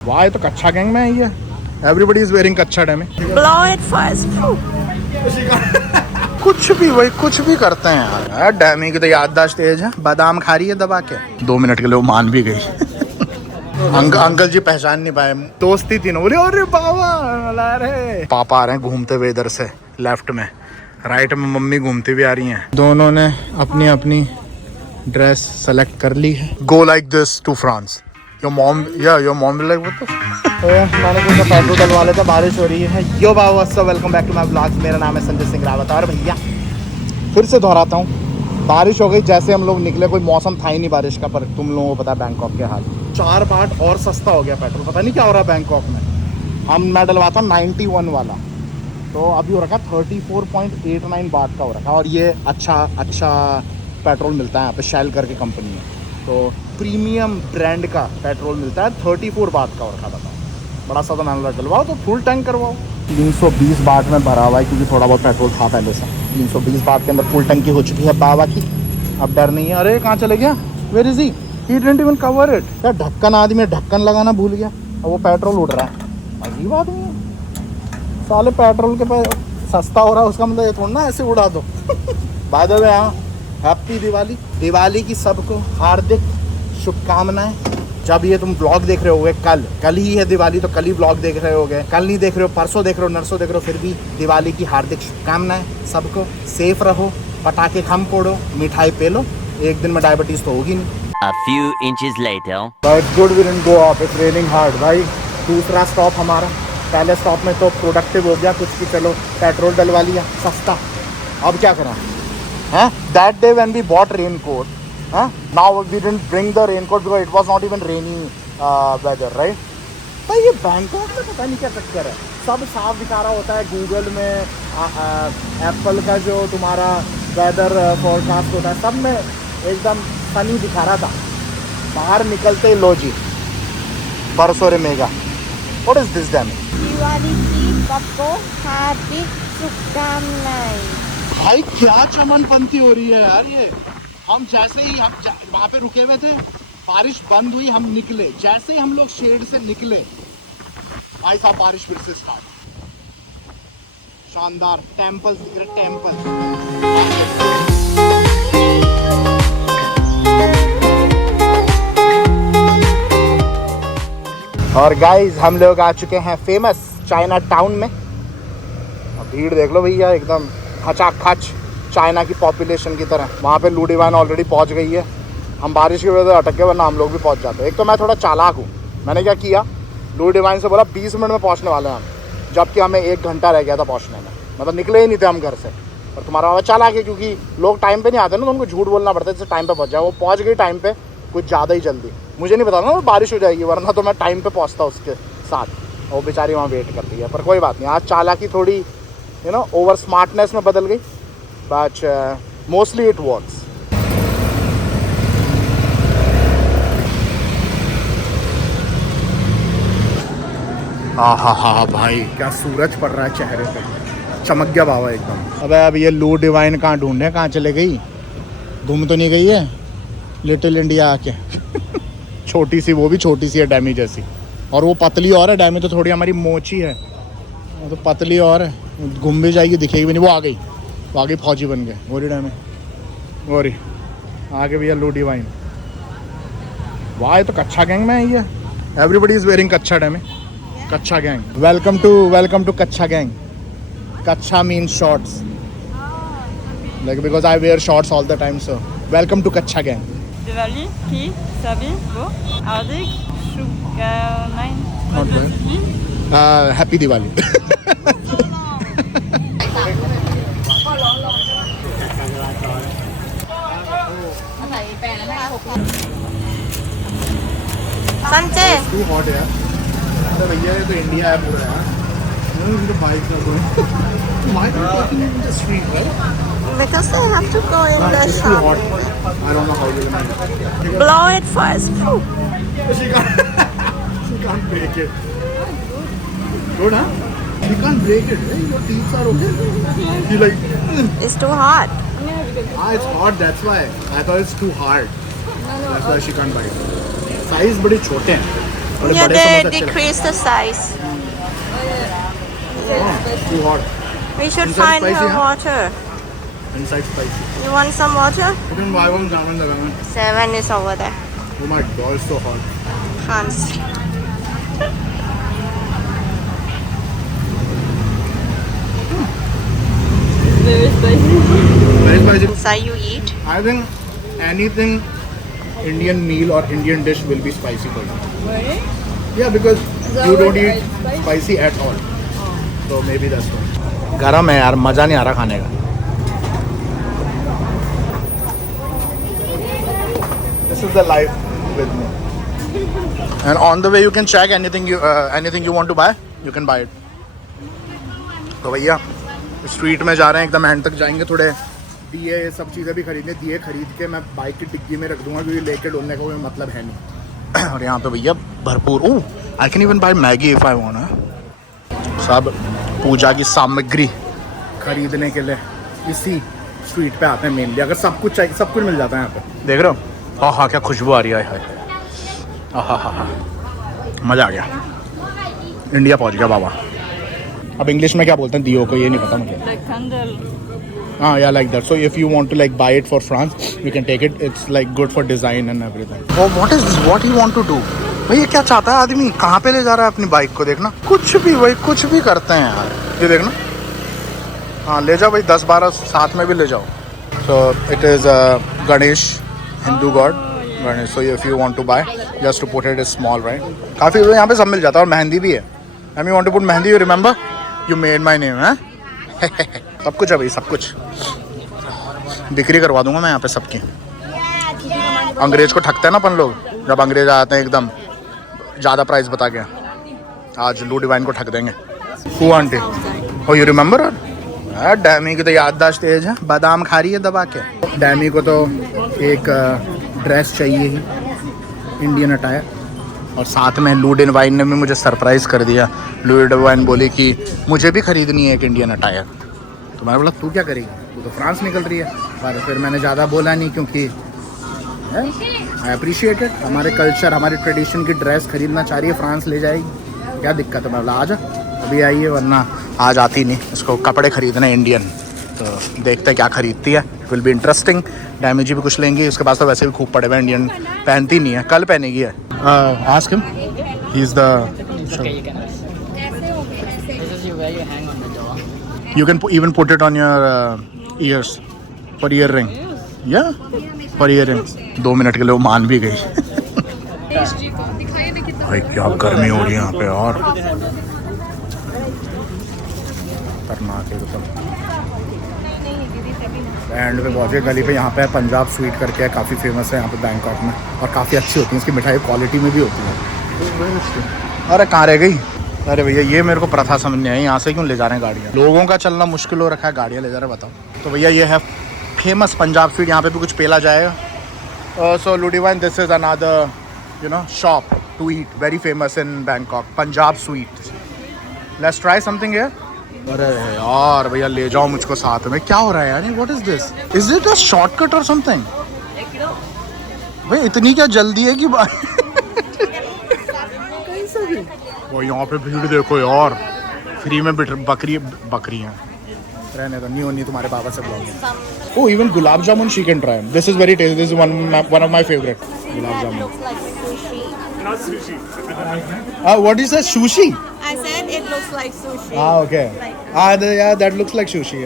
वाह ये तो कच्चा गैंग में है ये। एवरीबॉडी इज वेयरिंग कच्चा डैमे। Blow it first. कुछ भी वही कुछ भी करते हैं यार। डैमी की तो याददाश्त तेज है। बादाम खा रही है दबा के। 2 मिनट के लिए वो मान भी गई। अंकल जी पहचान नहीं पाए। दोस्ती तीनों बोले अरे बाबा ला रहे। पापा आ रहे हैं घूमते हुए इधर से लेफ्ट में, राइट में मम्मी घूमती भी आ रही हैं। दोनों ने अपनी अपनी ड्रेस सेलेक्ट कर ली है। Go like this to France. Your mom will like what the मैंने सोचा पेट्रोल डलवा लेते। बारिश हो रही है। यो बाबा so welcome back to my blogs. मेरा नाम है संजय सिंह रावत। और भैया फिर से दोहराता हूँ, बारिश हो गई जैसे हम लोग निकले। कोई मौसम था ही नहीं बारिश का, पर तुम लोगों को पता है बैंकॉक के हाल। 4 बार और सस्ता हो गया पेट्रोल। पता नहीं क्या हो रहा है बैंकॉक में। मैं डलवाता 91 वाला, तो अभी हो रखा 34.89 बात का हो रखा। और ये अच्छा पेट्रोल मिलता है यहाँ पे, शेल करके कंपनी है, तो प्रीमियम ब्रांड का पेट्रोल मिलता है। 34 बात का हो रखा। बताओ बड़ा सा तो मैंने डलवाओ तो फुल टैंक करवाओ। 320 बात में भरा हुआ है क्योंकि थोड़ा बहुत पेट्रोल था पहले से। 320 बात के अंदर फुल टंकी हो चुकी है बाबा की। अब डर नहीं है। अरे कहाँ चले गया? Where is he didn't even cover it. क्या ढक्कन आदमी ढक्कन लगाना भूल गया और वो पेट्रोल उड़ रहा है। अजीब आदमी है साले। पेट्रोल के पे सस्ता हो रहा है उसका मतलब ये थोड़ा ना ऐसे उड़ा दो। By the way happy Diwali. Diwali की सबको हार्दिक शुभकामनाएं। जब ये तुम ब्लॉग देख रहे होगे कल ही है दिवाली, तो कल ही ब्लॉग देख रहे होगे। कल नहीं देख रहे हो, परसों देख रहे हो, नरसों देख रहे हो, फिर भी दिवाली की हार्दिक शुभकामनाएं सबको। सेफ रहो, पटाखे कम फोड़ो, मिठाई पे लो। एक दिन में डायबिटीज तो होगी नहीं। A few inches later. But good we didn't go up. It's raining hard भाई। दूसरा स्टॉप हमारा। पहले स्टॉप में तो प्रोडक्टिव हो गया कुछ कि चलो पेट्रोल डलवा लिया सस्ता। अब क्या करा है? That day when we bought raincoat, now we didn't bring the raincoat because it was not even rainy weather, right? भाई ये बैंकॉक में पता नहीं क्या चक्कर है। सब साफ दिखा रहा होता है गूगल में। एप्पल का जो तुम्हारा वेदर फोरकास्ट होता है सब में एकदम सनी दिखा रहा था। बाहर निकलते लो जी बरसों रे mega. What is this dam? Diwali की सबको हार्दिक शुभकामनाएं। भाई क्या चमनपंती हो रही है यार ये। हम जैसे ही वहाँ पे रुके हुए थे, बारिश बंद हुई, हम निकले। जैसे ही हम लोग शेड से निकले भाई साहब बारिश फिर से स्टार्ट। शानदार टेम्पल्स दिख रहे, टेम्पल। और गाइस हम लोग आ चुके हैं फेमस चाइना टाउन में। अब भीड़ देख लो भैया, एकदम खचाखच चाइना की पॉपुलेशन की तरह। वहाँ पे लू डिवाइन ऑलरेडी पहुँच गई है। हम बारिश की वजह से अटक गए, वरना हम लोग भी पहुँच जाते। एक तो मैं थोड़ा चालाक हूँ। मैंने क्या किया, लू डिवाइन से बोला 20 मिनट में पहुँचने वाले हैं हम, जबकि हमें 1 घंटा रह गया था पहुँचने में। मतलब निकले ही नहीं थे हम घर से। और तुम्हारा बाबा चालाक है क्योंकि लोग टाइम पे नहीं आते ना, तो उनको झूठ बोलना पड़ता है जैसे टाइम पे पहुँच जाए। वो पहुँच गई टाइम पे, कुछ ज़्यादा ही जल्दी। मुझे नहीं पता ना बारिश हो जाएगी, वरना तो मैं टाइम पे पहुँचता उसके साथ। वो बेचारी वहाँ वेट कर रही है। पर कोई बात नहीं, आज चालाकी थोड़ी ओवर स्मार्टनेस में बदल गई। But mostly it works. हाँ भाई क्या सूरज पड़ रहा है चेहरे पे, चमक गया बाबा एकदम। अबे अब ये लू डिवाइन कहाँ ढूंढे, कहाँ चले गई? घूम तो नहीं गई है लिटिल इंडिया आके? छोटी सी, वो भी छोटी सी है डैमी जैसी। और वो पतली और है, डैमी तो थोड़ी हमारी मोची है, वो तो पतली और है। घूम भी जाएगी, दिखेगी भी नहीं। वो आ गई फौजी बन गए। गोरी डैमी, गोरी आगे भैया लू डिवाइन। वाह ये तो कच्चा गैंग में है ये। एवरीबॉडी इज वेयरिंग कच्चा डैमी। कच्चा गैंग। वेलकम टू कच्चा गैंग। कच्चा means shorts, like because I wear shorts all the time, so welcome to कच्चा गैंग। दिवाली की सभी को हार्दिक शुभकामनाएं। Happy Diwali. Sanjay Too hot यार। अरे भैया ये तो इंडिया है पूरा यार। The bikes are going. Why are you parking in the street, right? because they have to go in the It's too shop. hot. I don't know how you're gonna. Blow it first. She can't break it. Good, huh? You can't break it, right? Your teeth are okay. You like. It's too hot. It's hot. That's why. I thought it's too hard. That's why she can't bite. Size बड़े छोटे हैं. Yeah, they decrease the size. Too hot. We should Inside find spicy, her huh? water. Inside spicy. You want some water? Then why won't ramen lagana? 7 is over there. Oh my god, it's so hot. Hans. Very spicy. Very spicy. So you eat? I think anything Indian meal or Indian dish will be spicy for you. Really? Yeah, because that you don't what eat spicy? spicy at all. So maybe that's why. गरम है यार, मजा नहीं आ रहा खाने का. This is the life with me. And on the way you can check anything you want to buy, you can buy it. तो भैया स्ट्रीट में जा रहे हैं, एकदम एंड तक जाएंगे. थोड़े दिए ये सब चीज़ें भी खरीदने. दिए खरीद के मैं बाइक की डिग्गी में रख दूंगा क्योंकि लेके डोलने का कोई मतलब है नहीं. और यहाँ पे भैया भरपूर. Oh, I can even buy Maggi if I want. सब पूजा की सामग्री खरीदने के लिए इसी स्ट्रीट पे आते हैं मेनली. अगर सब कुछ चाहिए, सब कुछ मिल जाता है यहाँ पे. देख रहे हो? हाँ हाँ, क्या खुशबू आ रही है. हाँ हाँ हाँ, मज़ा आ गया. इंडिया पहुँच गया बाबा. अब इंग्लिश में क्या बोलते हैं दियो को, ये नहीं पता मुझे. The candle. हाँ, yeah, like that. So if you want to like buy it for France, you can take it. It's like good for design and everything. Oh, what is this? What he want to do? भाई ये क्या चाहता है आदमी? कहाँ पे ले जा रहा है अपनी बाइक को? देखना, कुछ भी भाई, कुछ भी करते हैं यार. ये देखना. हाँ, ले जाओ भाई, 10-12 साथ में भी ले जाओ. So it is Ganesh, Hindu god. Ganesh. So if you want to buy, just to put it is small, right? काफी यहाँ पे सब मिल जाता है. और मेहंदी भी है. And you want to put mehndi? You remember? You made my name, huh? सब कुछ है भाई, सब कुछ. बिक्री करवा दूंगा मैं यहाँ पे सबकी. अंग्रेज को ठगते हैं ना अपन लोग, जब अंग्रेज आते हैं एकदम ज़्यादा प्राइस बता के. आज लू डिवाइन को ठग देंगे. Who aunty? Oh you remember? डैमी की तो याददाश्त तेज है. बादाम खा रही है दबा के. डैमी को तो एक ड्रेस चाहिए ही, इंडियन अटायर. और साथ में लू डिवाइन ने भी मुझे सरप्राइज़ कर दिया. लू डिवाइन बोली कि मुझे भी खरीदनी है एक इंडियन अटायर. तो मैंने बोला तू क्या करेगी, तू तो फ्रांस निकल रही है. पर फिर मैंने ज़्यादा बोला नहीं क्योंकि आई अप्रिशिएट इट. हमारे कल्चर, हमारे ट्रेडिशन की ड्रेस खरीदना चाह रही है, फ्रांस ले जाएगी, क्या दिक्कत है. मैं बोला आ जा, अभी आई है, वरना आज आती नहीं. इसको कपड़े खरीदने इंडियन, तो देखते हैं क्या खरीदती है. It will be interesting. Damage भी कुछ लेंगी, उसके पास तो वैसे भी खूब पड़े हुए. इंडियन पहनती नहीं है, कल पहनेगी है. Ask him, he is the. You can even put it on your ears for earring. Yeah, for earrings. 2 minute के लिए वो मान भी गई. भाई क्या गर्मी हो रही है यहाँ पे यार. खतरनाक है सब. एंड पे पहुँचे गली पे. यहाँ पे पंजाब स्वीट करके है, काफ़ी फेमस है यहाँ पे बैंकॉक में. और काफ़ी अच्छी होती है इसकी मिठाई, क्वालिटी में भी होती है. अरे कहाँ रह गई? अरे भैया ये मेरे को प्रथा समझ नहीं आई, यहाँ से क्यों ले जा रहे हैं गाड़ियाँ? लोगों का चलना मुश्किल हो रखा है, गाड़ियाँ ले जा रहे हैं, बताओ. तो भैया ये है फेमस पंजाब स्वीट. यहाँ पे भी कुछ पेला जाएगा. So Ludivine, this is another you know shop to eat, very famous in Bangkok, Punjab sweet. Let's try something here. अरे यार भैया ले जाओ मुझको साथ में. क्या हो रहा है यार? What is this? Is it a shortcut और समथिंग? भाई इतनी क्या जल्दी है कि वो यहाँ पे भीड़ देखो यार. फ्री में बकरियाँ रहने दो. नहीं होनी तुम्हारे पापा से blog. Oh, even gulab jamun she can try. This is very tasty. This is one of my favourite gulab jamun. What is that? Sushi? I said it looks like sushi. Okay. yeah, that looks like sushi.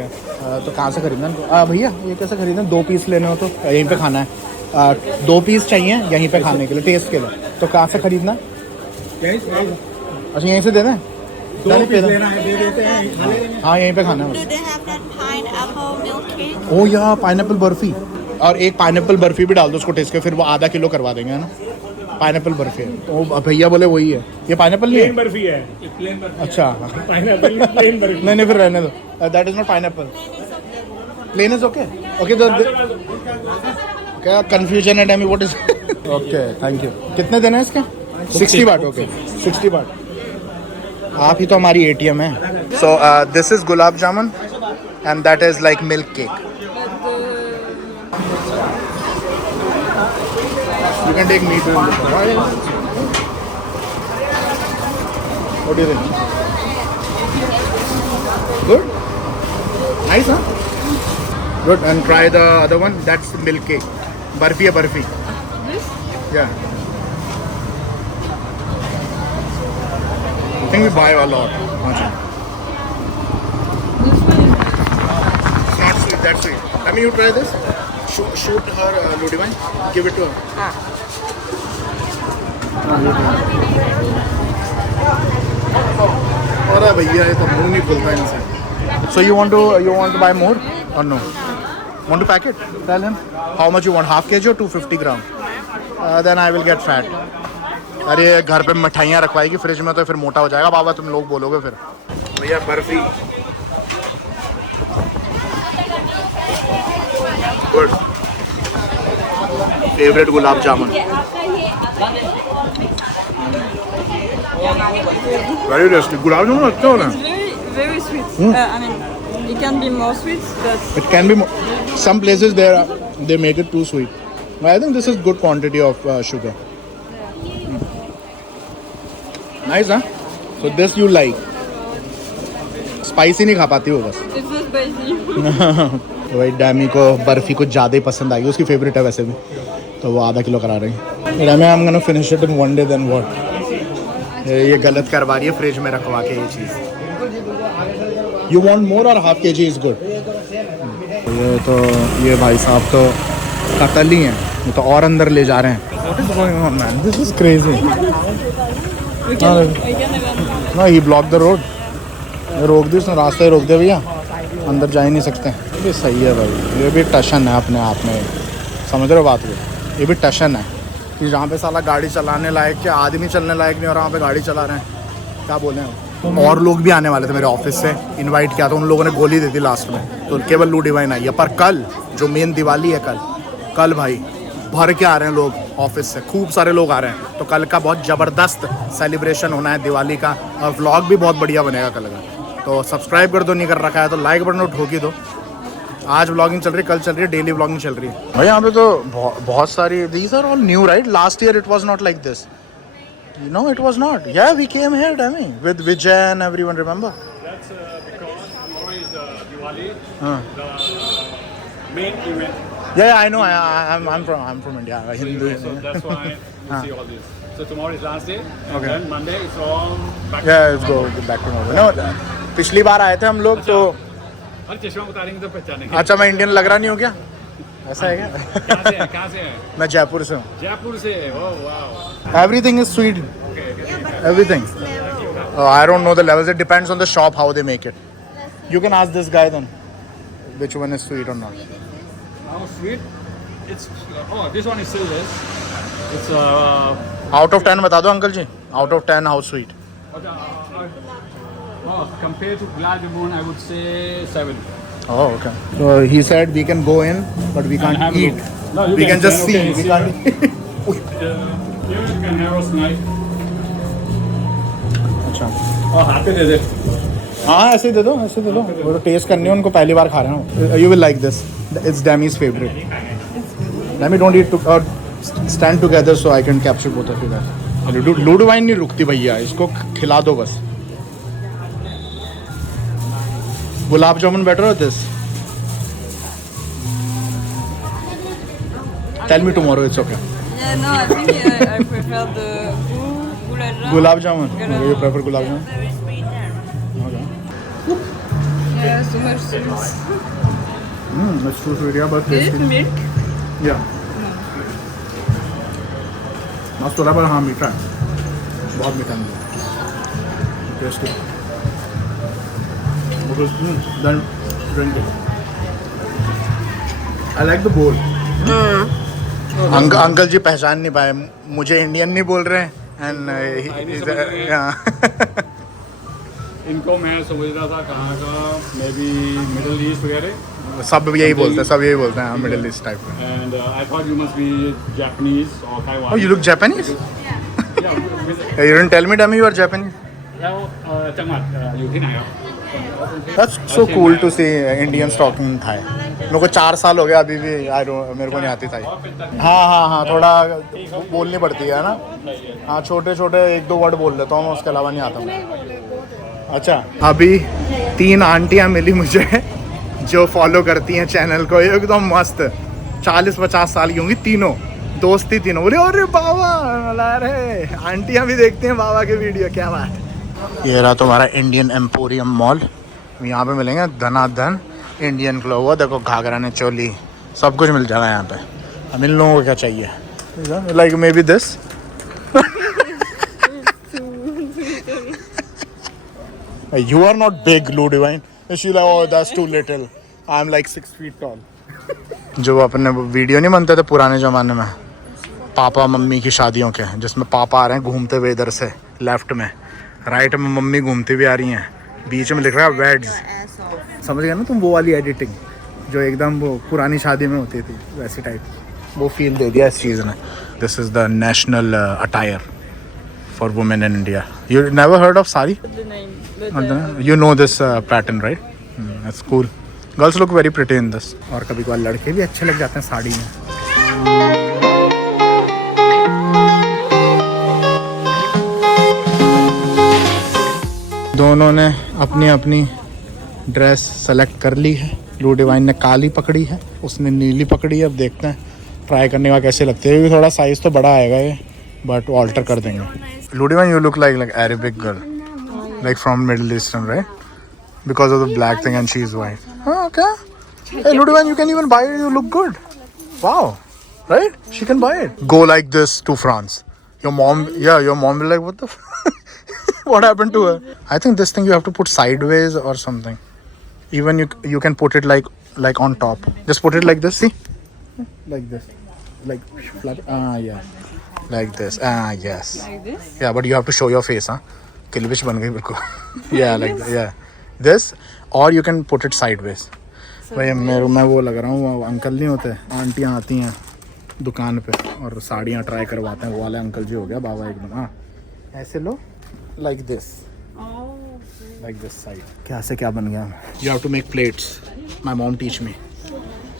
तो कहाँ से खरीदना भैया? ये कैसे खरीदना? 2 piece लेने हो तो यहीं पे खाना है. 2 पीस चाहिए यहीं पे खाने के लिए, टेस्ट के लिए. तो कहाँ से खरीदना? अच्छा यहीं से दे दें? 2 पीस लेना है, दे देते हैं. हाँ यहीं पे खाना है. Do they have that pineapple milk cake? ओ या पाइनएप्पल बर्फी. और एक पाइनएप्पल बर्फी भी डाल दो उसको टेस्ट के, फिर वो आधा किलो करवा देंगे, है ना? पाइनएप्पल बर्फी है. तो भैया बोले वही है. ये पाइनएप्पल नहीं है? बर्फी है. प्लेन बर्फी. अच्छा पाइनएप्पल प्लेन बर्फी. नहीं फिर रहने दो. That is not pineapple. Plain is okay. Okay तो क्या कंफ्यूजन है डैमी? What is? Okay thank you. कितने देना है इसके? 60 बाट. ओके 60 बाट. आप ही तो हमारी ATM है. So this is gulab jamun and that is like milk cake. You can take meat. What do you think? Good? Nice, huh? Good. And try the other one. That's milk cake. Barfi hai barfi. This? Yeah. I think we buy a lot. This one is It's not sweet, that's sweet. I mean, you try this. Shoot her, Ludivine. Give it to her. अरे भैया ये तो मुंह नहीं खुलता इनसे. So you want to buy more or no? Want to pack it? Tell him. How much you want? Half kg or 250 gram? Then I will get fat. अरे घर पे मिठाइयाँ रखवाएगी फ्रिज में तो फिर मोटा हो जाएगा बाबा तुम लोग बोलोगे फिर. भैया barfi. Good. Favorite gulab jamun. Very tasty. Gulab jamun अच्छा हो रहा है. very, very sweet. I mean, it can be more sweet, but It can be some places they make it too sweet. But I think this is good quantity of sugar. Nice, huh? So this you like. Spicy नहीं खा पाती हो बस. it's so spicy. तो भाई डैमी को बर्फी कुछ ज़्यादा ही पसंद आई. उसकी फेवरेट है वैसे भी. तो वो आधा किलो करा रही है. डैमी I'm gonna finish it in one day then what? ये गलत करवा रही है फ्रिज में रखवा के ये चीज़. You want more or half kg is good? ये भाई साहब तो कतल ही हैं. ये तो और अंदर ले जा रहे हैं. What is going on, man? This is crazy. We can even. No, he blocked the road. रोक दी उसने. रास्ते रोक दिया भैया. अंदर जा ही नहीं सकते. ये सही है भाई. ये भी टशन है अपने आप में. समझ रहे हो बात को? ये भी टशन है कि जहाँ पे साला गाड़ी चलाने लायक क्या आदमी चलने लायक नहीं और वहाँ पे गाड़ी चला रहे हैं. क्या बोले हैं. और लोग भी आने वाले थे मेरे ऑफिस से. इनवाइट किया था उन लोगों ने. गोली दे दी लास्ट में. तो केवल लुडिवाइन आई है. पर कल जो मेन दिवाली है कल भाई भर के आ रहे हैं लोग ऑफिस से. खूब सारे लोग आ रहे हैं. तो कल का बहुत ज़बरदस्त सेलिब्रेशन होना है दिवाली का. और व्लॉग भी बहुत बढ़िया बनेगा कल का. तो सब्सक्राइब कर दो. नहीं कर रखा है तो लाइक बटन ठोकी दो. आज व्लॉगिंग चल रही है. कल चल रही है. डेली व्लॉगिंग चल रही है भाई. यहाँ पे तो बहुत सारी. These are all new right. Last year it was not like this. No, it was not. Yeah, we came here, Dami, with Vijay and everyone. Remember? That's because tomorrow is the Diwali, the main event. Yeah, I know. I'm from India. Hindu. So that's why you see all this. So tomorrow is last day, and Okay. then Monday it's all back. Yeah, let's go back to normal. No, पिछली बार आए थे हम लोग तो. और चश्मा उतारेंगे तो पहचानेंगे. अच्छा मैं इंडियन लग रहा नहीं हूँ क्या? ऐसा है क्या? कहाँ से है? मैं जयपुर से हूँ. जयपुर से. Oh wow. Everything is sweet. Everything. I don't know the levels. It depends on the shop how they make it. You can ask this guy then, which one is sweet or not. How sweet? It's this one is still this. It's Out of 10 बता दो uncle ji. Out of 10 how sweet? compared to gulab jamun, I would say 7. Oh, okay. So he said we can go in, but we can't have a eat. look. No, you We can just see. okay, We see. can't. Here you can have a knife. अच्छा. हाथ पे दे दे. हाँ ऐसे ही दे दो. ऐसे दे दो. वो तो टेस्ट करनी है उनको. पहली बार खा रहे हो. You will like this. It's Dami's favorite. Dami don't eat stand together so I can capture both of you guys. लुडवाइन नहीं रुकती भैया. इसको खिला दो बस. Gulab jamun better or this? Tell me tomorrow. It's okay. Yeah, no, I think I prefer the gulab jamun. You prefer gulab jamun? Very sweet. Yeah, so much sweet. It's too sweet, yeah, but Is it tasty. milk? Yeah. मस्त हो रहा है पर हाँ मीठा है. बहुत मीठा है. Tasty. Then drink it. I like the bowl. Uncle ji पहचान नहीं पाए. मुझे इंडियन नहीं बोल रहे हैं. And इनको मैं समझ रहा था कहाँ का, मे बी मिडिल ईस्ट वगैरह. सब यही बोलते हैं. सब यही बोलते हैं. मिडिल ईस्ट टाइप में. And I thought you must be Japanese or Taiwan. Oh, you look Japanese? Yeah, You didn't tell me, Dami, you are Japanese. แล้วจังหวัดอยู่ที่ไหนครับ That's so cool to see Indian stocking in Thai. मेरे को 4 साल हो गया अभी भी मेरे को नहीं आती थाई. हाँ थोड़ा बोलनी पड़ती है ना. हाँ छोटे 1-2 वर्ड बोल लेता हूँ, उसके अलावा नहीं आता मैं. अच्छा अभी 3 आंटियाँ मिली मुझे जो फॉलो करती हैं चैनल को, एकदम मस्त 40-50 साल की होंगी तीनों, दोस्ती तीनों. बोले अरे बाबा, अरे आंटियाँ भी देखते हैं बाबा के वीडियो, क्या बात है. ये रहा तुम्हारा इंडियन एम्पोरियम मॉल. यहाँ पे मिलेंगे धनाधन इंडियन क्लोथ. देखो घाघरा ने चोली सब कुछ मिल जाएगा यहाँ पे. अब इन लोगों को क्या चाहिए, like may be this. You are not big, Ludivine. She's like, oh, that's too little. I'm like 6 feet tall. जो अपने वीडियो नहीं बनते थे पुराने ज़माने में पापा मम्मी की शादियों के, जिसमें पापा आ रहे हैं घूमते हुए इधर से लेफ्ट में, राइट में मम्मी घूमती हुई आ रही हैं, बीच में लिख रहा है वेड्स. समझ गए ना तुम, वो वाली एडिटिंग जो एकदम वो पुरानी शादी में होती थी, वैसी टाइप वो फील दे दिया इस चीज़ ने. This is the national attire for women in India. You never heard of sari? The name. But, You know this pattern, right? That's cool. Girls look very pretty in this. और कभी कभार लड़के भी अच्छे लग जाते हैं साड़ी में. दोनों ने अपनी अपनी ड्रेस सेलेक्ट कर ली है. लूडिवाइन ने काली पकड़ी है, उसने नीली पकड़ी है. अब देखते हैं ट्राई करने का कैसे लगती है, क्योंकि थोड़ा साइज़ तो बड़ा आएगा ये, बट ऑल्टर कर देंगे. Ludivine you look like Arabic girl, like from Middle Eastern, right? Because of the black thing and she's white. Oh, okay. Hey, Ludivine, you can even buy it. You look good. Wow. Right? She can buy it. Go like this to France. Your mom, yeah, your mom will like, what the what happened to her? I think this thing you have to put sideways or something. Even you can put it like on top. Just put it like this, see? Like this. Like flat. Yeah. Like this. Yes. like this? Yeah, but you have to show your face, huh? Kilvish बन गई बिल्कुल. Yeah, like yeah. This or you can put it sideways. भाई मैं वो लग रहा हूँ, uncle नहीं होते, आंटियाँ आती हैं दुकान पे और साड़ियाँ ट्राई करवाते हैं, वो वाले अंकल जी हो गया बाबा एकदम. हाँ ऐसे लो, like this. Like this side. क्या से क्या बन गया. You have to make plates. My mom teach me.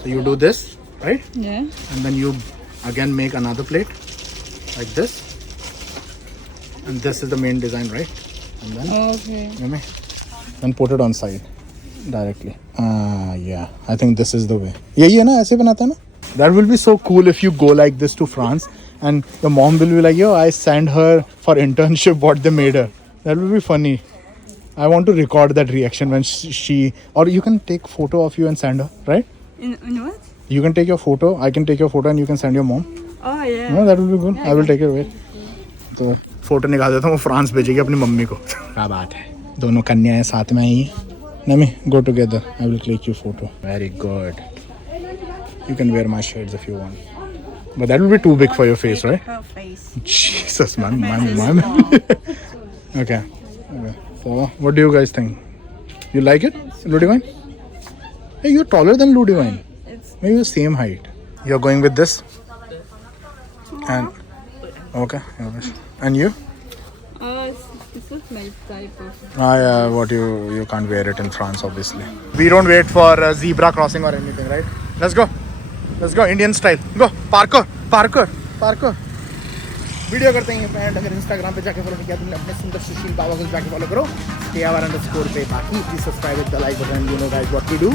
So you do this, right? Yeah. And then you again make another plate like this. And this is the main design, right? And then, then put it on side directly. Yeah. I think this is the way. यही है ना, ऐसे बनाता है ना? That will be so cool if you go like this to France, and the mom will be like, yo, I sent her for internship what they made her. That will be funny. I want to record that reaction when she or you can take photo of you and send her, right? In what? You can take your photo. I can take your photo and you can send your mom. Oh yeah. No, that will be good. I will take it. Wait. तो photo निकाल देता हूँ, वो France भेजेगी अपनी mummy को. क्या बात है, दोनों कन्याएं साथ में आई हैं. नमी go together. I will click you photo. Very good. You can wear my shades if you want, but that will be too big for your face, right? Her face. Jesus man. Okay. So what do you guys think? You like it, Ludivine? Hey, you're taller than Ludivine. Maybe the same height. You're going with this? And okay. And you? It's not my type of. Yeah, what you can't wear it in France, obviously. We don't wait for a zebra crossing or anything, right? Let's go, Indian style. Go, parkour. Video करते हैं friend. अगर Instagram पे जाके follow किया तुमने अपने सुंदर सुशील बाबा को जाके फॉलो करो. @_ पे. बाकी please subscribe with the like button. You know guys what to do.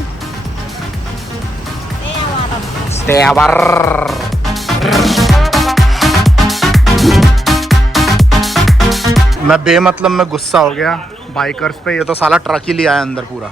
Stay aware. मैं बेमतलब में गुस्सा हो गया बाइकर्स पे. ये तो साला ट्रक ही ले आया अंदर पूरा.